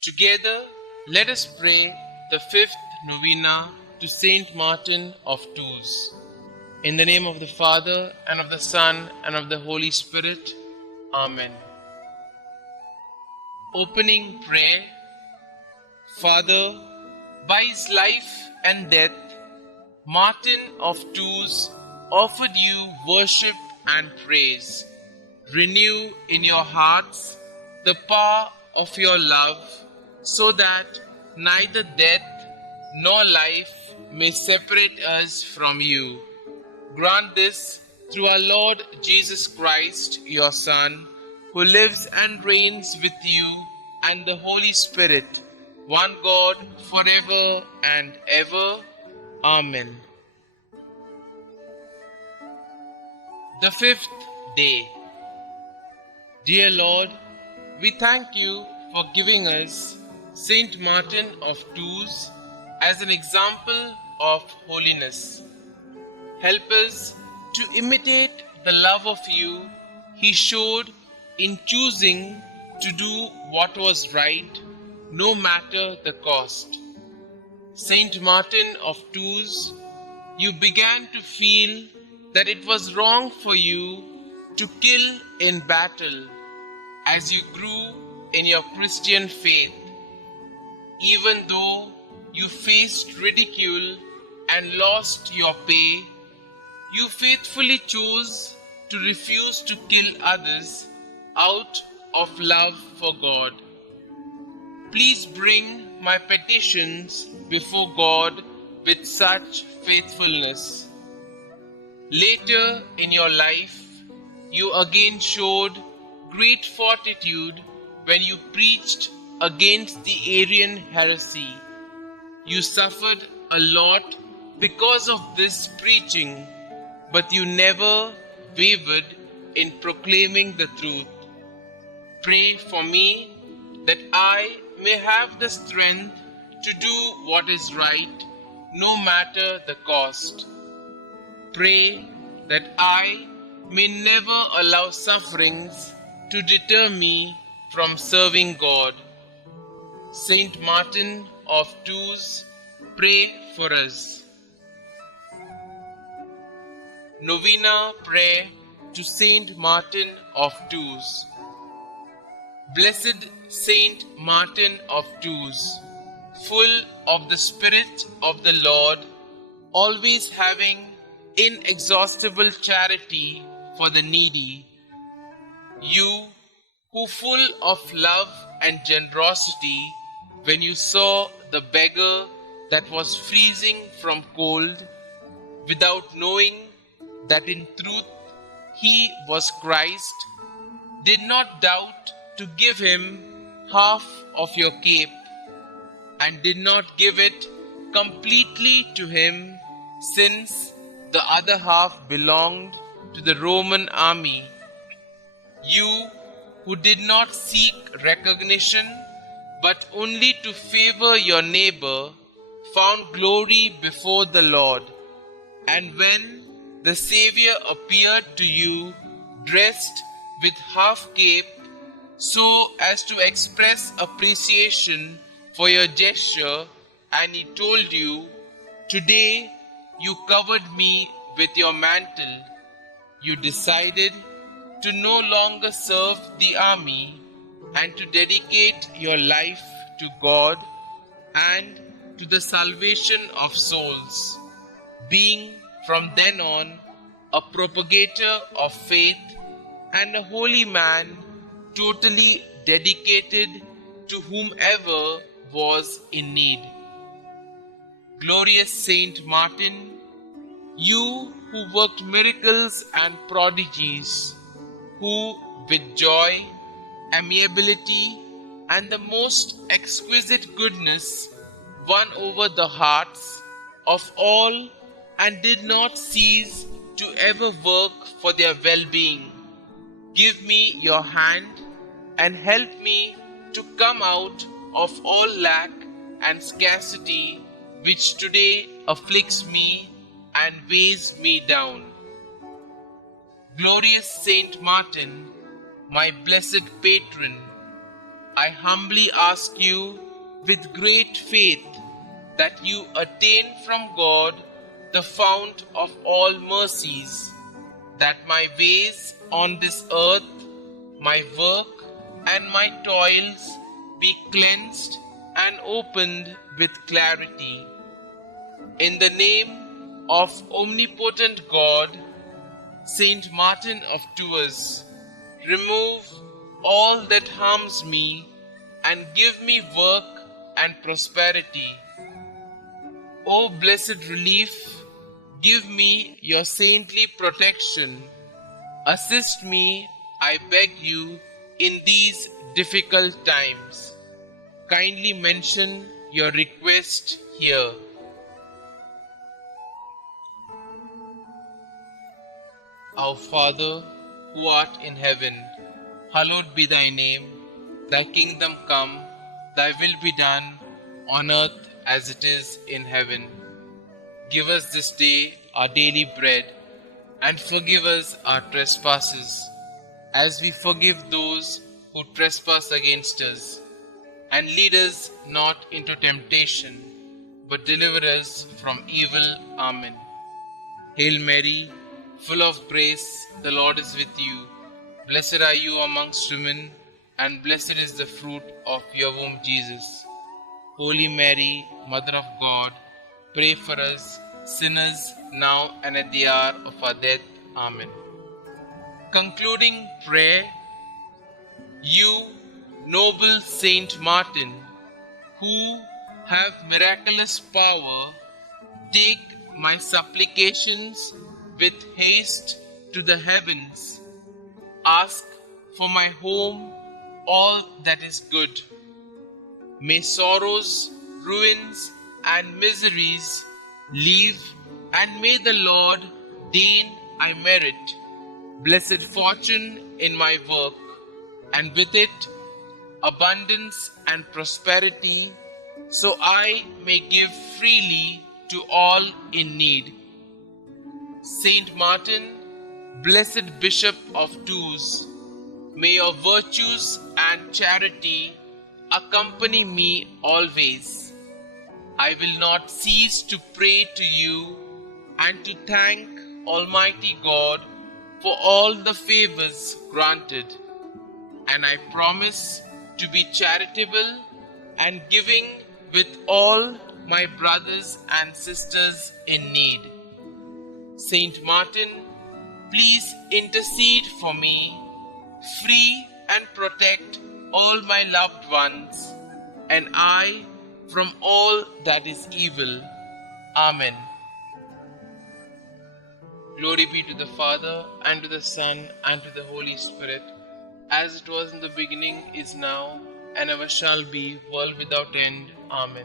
Together, let us pray the fifth Novena to Saint Martin of Tours. In the name of the Father, and of the Son, and of the Holy Spirit. Amen. Opening prayer. Father, by his life and death, Martin of Tours offered you worship and praise. Renew in your hearts the power of your love, so that neither death nor life may separate us from you. Grant this through our Lord Jesus Christ, your Son, who lives and reigns with you and the Holy Spirit, one God, forever and ever. Amen. The fifth day. Dear Lord, we thank you for giving us Saint Martin of Tours as an example of holiness. Help us to imitate the love of you he showed in choosing to do what was right, no matter the cost. Saint Martin of Tours, you began to feel that it was wrong for you to kill in battle as you grew in your Christian faith. Even though you faced ridicule and lost your pay, you faithfully chose to refuse to kill others out of love for God. Please bring my petitions before God with such faithfulness. Later in your life, you again showed great fortitude when you preached against the Arian heresy. You suffered a lot because of this preaching, but you never wavered in proclaiming the truth. Pray for me that I may have the strength to do what is right, no matter the cost. Pray that I may never allow sufferings to deter me from serving God. Saint Martin of Tours, pray for us. Novena prayer to Saint Martin of Tours. Blessed Saint Martin of Tours, full of the Spirit of the Lord, always having inexhaustible charity for the needy, you who full of love and generosity, when you saw the beggar that was freezing from cold, without knowing that in truth he was Christ, did not doubt to give him half of your cape, and did not give it completely to him, since the other half belonged to the Roman army. You who did not seek recognition, but only to favor your neighbor, found glory before the Lord. And when the Xavier appeared to you, dressed with half cape, so as to express appreciation for your gesture, and he told you, "Today you covered me with your mantle," you decided to no longer serve the army and to dedicate your life to God and to the salvation of souls, being from then on a propagator of faith and a holy man, totally dedicated to whomever was in need. Glorious Saint Martin, you who worked miracles and prodigies, who with joy, amiability, and the most exquisite goodness won over the hearts of all and did not cease to ever work for their well-being, give me your hand and help me to come out of all lack and scarcity which today afflicts me and weighs me down. Glorious Saint Martin, my blessed patron, I humbly ask you with great faith that you attain from God, the fount of all mercies, that my ways on this earth, my work and my toils be cleansed and opened with clarity. In the name of omnipotent God, Saint Martin of Tours, remove all that harms me and give me work and prosperity. O blessed relief, give me your saintly protection. Assist me, I beg you, in these difficult times. Kindly mention your request here. Our Father, who art in heaven, hallowed be thy name. Thy kingdom come, thy will be done, on earth as it is in heaven. Give us this day our daily bread, and forgive us our trespasses, as we forgive those who trespass against us. And lead us not into temptation, but deliver us from evil. Amen. Hail Mary, full of grace, the Lord is with you. Blessed are you amongst women, and blessed is the fruit of your womb, Jesus. Holy Mary, Mother of God, pray for us sinners now and at the hour of our death. Amen. Concluding prayer. You, noble Saint Martin, who have miraculous power, take my supplications with haste to the heavens. Ask for my home all that is good. May sorrows, ruins, and miseries leave, and may the Lord deign I merit blessed fortune in my work, and with it abundance and prosperity, so I may give freely to all in need. Saint Martin, blessed Bishop of Tours, may your virtues and charity accompany me always. I will not cease to pray to you and to thank Almighty God for all the favors granted, and I promise to be charitable and giving with all my brothers and sisters in need. Saint Martin, please intercede for me, free and protect all my loved ones, and I from all that is evil. Amen. Glory be to the Father, and to the Son, and to the Holy Spirit, as it was in the beginning, is now, and ever shall be, world without end. Amen.